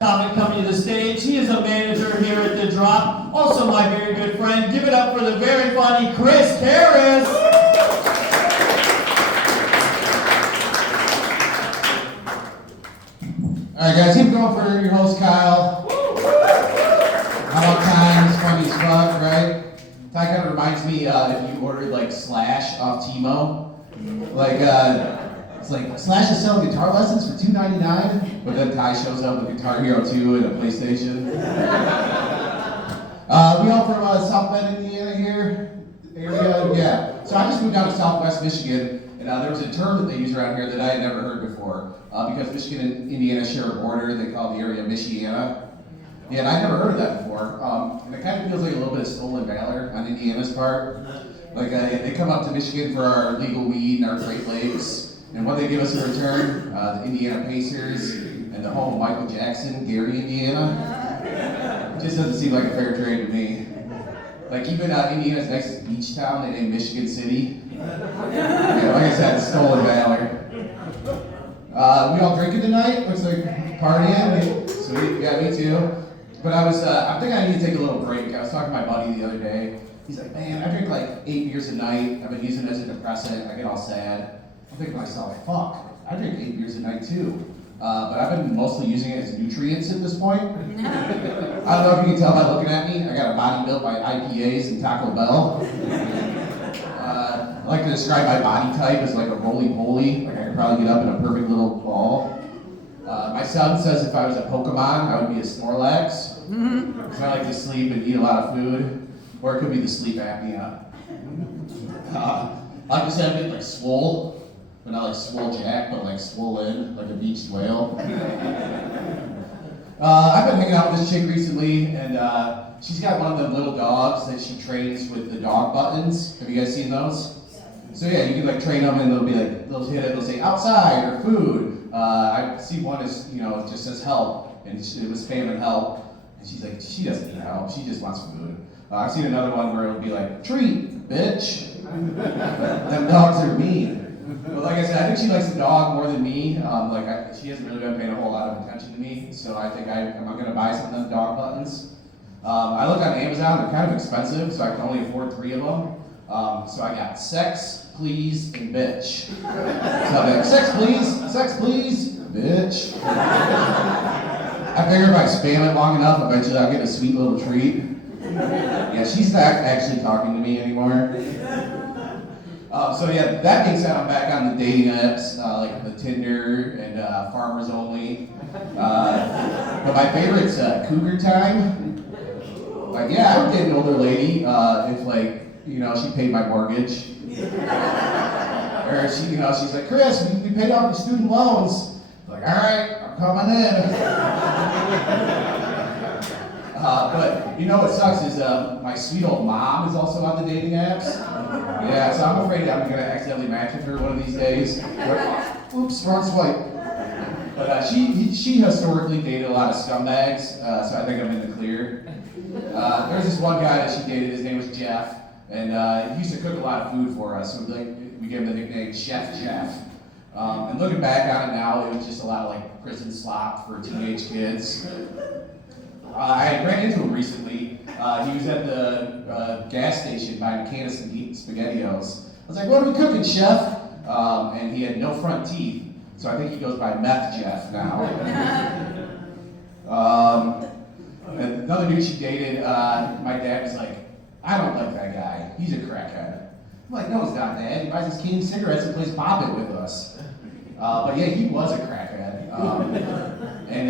Topic coming to the stage. He is a manager here at The Drop. Also my very good friend. Give it up for the very funny Kris. Alright guys, keep going for your host Kyle. How about time? It's funny as fuck, right? That kind of reminds me if you ordered like Slash off Timo. Like, it's like Slash is selling guitar lessons for $2.99, but then Ty shows up with Guitar Hero 2 and a PlayStation. We all from South Bend, Indiana here, area, yeah. So I just moved down to Southwest Michigan, and there was a term that they use around here that I had never heard before. Because Michigan and Indiana share a border, they call the area Michiana. Yeah, and I'd never heard of that before. And it kind of feels like a little bit of stolen valor on Indiana's part. Like they come up to Michigan for our legal weed and our Great Lakes, and what they give us in return, the Indiana Pacers and the home of Michael Jackson, Gary, Indiana. It just doesn't seem like a fair trade to me. Like even Indiana's next beach town, they named Michigan City. Yeah, like I said, stolen valor. We all drinking tonight? Looks like partying. Sweet, yeah, me too. But I think I need to take a little break. I was talking to my buddy the other day. He's like, man, I drink like 8 beers a night. I've been using it as a depressant. I get all sad. I'm thinking to myself, fuck, I drink 8 beers a night too. But I've been mostly using it as nutrients at this point. I don't know if you can tell by looking at me. I got a body built by IPAs and Taco Bell. I like to describe my body type as like a roly-poly. Like I could probably get up in a perfect little ball. My son says if I was a Pokemon, I would be a Snorlax. Because I like to sleep and eat a lot of food. Or it could be the sleep apnea. Like I said, I'm getting like swole. But not like swole jack, but like swollen, like a beached whale. I've been hanging out with this chick recently, and she's got one of the little dogs that she trains with the dog buttons. Have you guys seen those? So yeah, you can like train them and they'll be like, they'll hit it, they'll say outside or food. I see one is, you know, it just says help, and it was spamming help. And she's like, she doesn't need help, she just wants food. I've seen another one where it'll be like, treat, bitch. Them dogs are mean. But like I said, I think she likes the dog more than me. She hasn't really been paying a whole lot of attention to me, so I think I'm gonna buy some of them dog buttons. I looked on Amazon, they're kind of expensive, so I can only afford 3 of them. So I got sex, please, and bitch. So I'm like, sex please, bitch. I figure if I spam it long enough, eventually I'll get a sweet little treat. Yeah, she's not actually talking to me anymore. So yeah, that being said, I'm back on the dating apps, like the Tinder and Farmers Only. But my favorite's Cougar Time. Like, yeah, I would date an older lady if, like, you know, she paid my mortgage. Or she, you know, she's like, Kris, we paid off your student loans. Like, all right, I'm coming in. But you know what sucks is my sweet old mom is also on the dating apps. Yeah, so I'm afraid I'm gonna accidentally match with her one of these days. But, oops, wrong swipe. But she historically dated a lot of scumbags, so I think I'm in the clear. There's this one guy that she dated, his name was Jeff, and he used to cook a lot of food for us, so we gave him the nickname Chef Jeff. And looking back on it now, it was just a lot of like prison slop for teenage kids. I ran into him recently. He was at the gas station buying a can of SpaghettiOs. I was like, what are we cooking, chef? And he had no front teeth, so I think he goes by Meth Jeff now. Another dude she dated, my dad was like, I don't like that guy. He's a crackhead. I'm like, no, he's not, Dad. He buys his can of cigarettes and plays Bop It with us. But yeah, he was a crackhead. And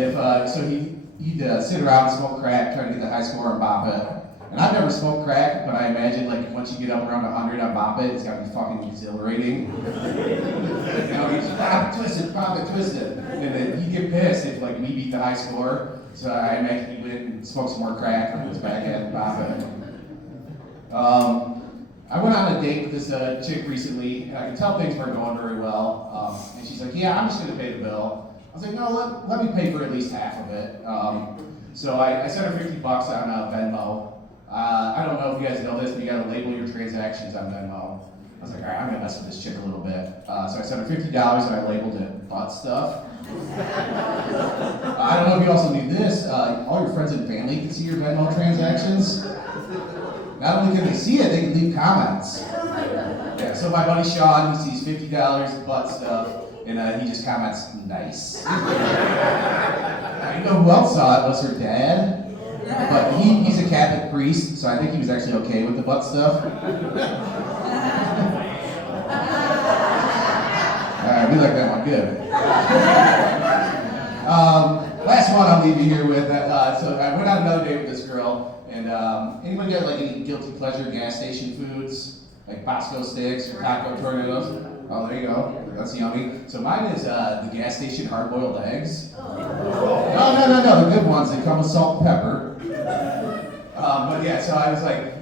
he'd sit around and smoke crack, trying to get the high score on Bop It. And I've never smoked crack, but I imagine like once you get up around 100 on Bop It, it's gotta be fucking exhilarating. You know, you just Bop It, twist it. And then he'd get pissed if like we beat the high score. So I imagine he went and smoked some more crack and was back at Bop It. I went on a date with this chick recently, and I could tell things weren't going very well. And she's like, yeah, I'm just gonna pay the bill. I was like, no, let me pay for at least half of it. So I sent her $50 on Venmo. I don't know if you guys know this, but you gotta label your transactions on Venmo. I was like, all right, I'm gonna mess with this chick a little bit. So I sent her $50 and I labeled it butt stuff. I don't know if you also knew this. All your friends and family can see your Venmo transactions. Not only can they see it, they can leave comments. Yeah, so my buddy Sean, he sees $50 butt stuff, and he just comments, nice. You know who else saw it was her dad. But he's a Catholic priest, so I think he was actually okay with the butt stuff. Alright, we like that one, good. Last one I'll leave you here with. So I went on another date with this girl, and anybody got like any guilty pleasure gas station foods? Like Bosco sticks or taco tornadoes? Oh, there you go. That's yummy. So mine is the gas station hard-boiled eggs. No, the good ones. They come with salt and pepper. But yeah, so I was like,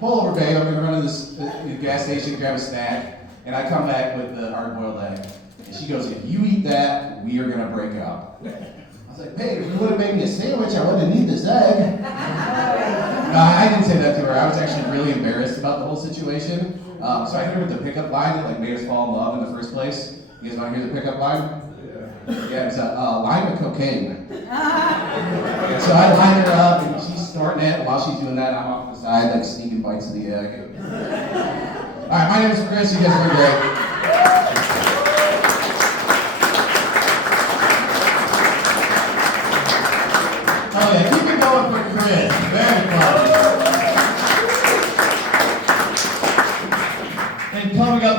pull over, babe. I'm gonna run to this gas station, grab a snack, and I come back with the hard-boiled egg. And she goes, if you eat that, we are gonna break up. I was like, babe, if you would have made me a sandwich, I wouldn't need this egg. No, I didn't say that to her. I was actually really embarrassed about the whole situation. So I hit her with the pickup line that like made us fall in love in the first place. You guys want to hear the pickup line? Yeah, it's a line of cocaine. So I line her up, and she's snorting it. While she's doing that, I'm off to the side, like sneaking bites of the egg. All right, my name is Kris. You guys are great.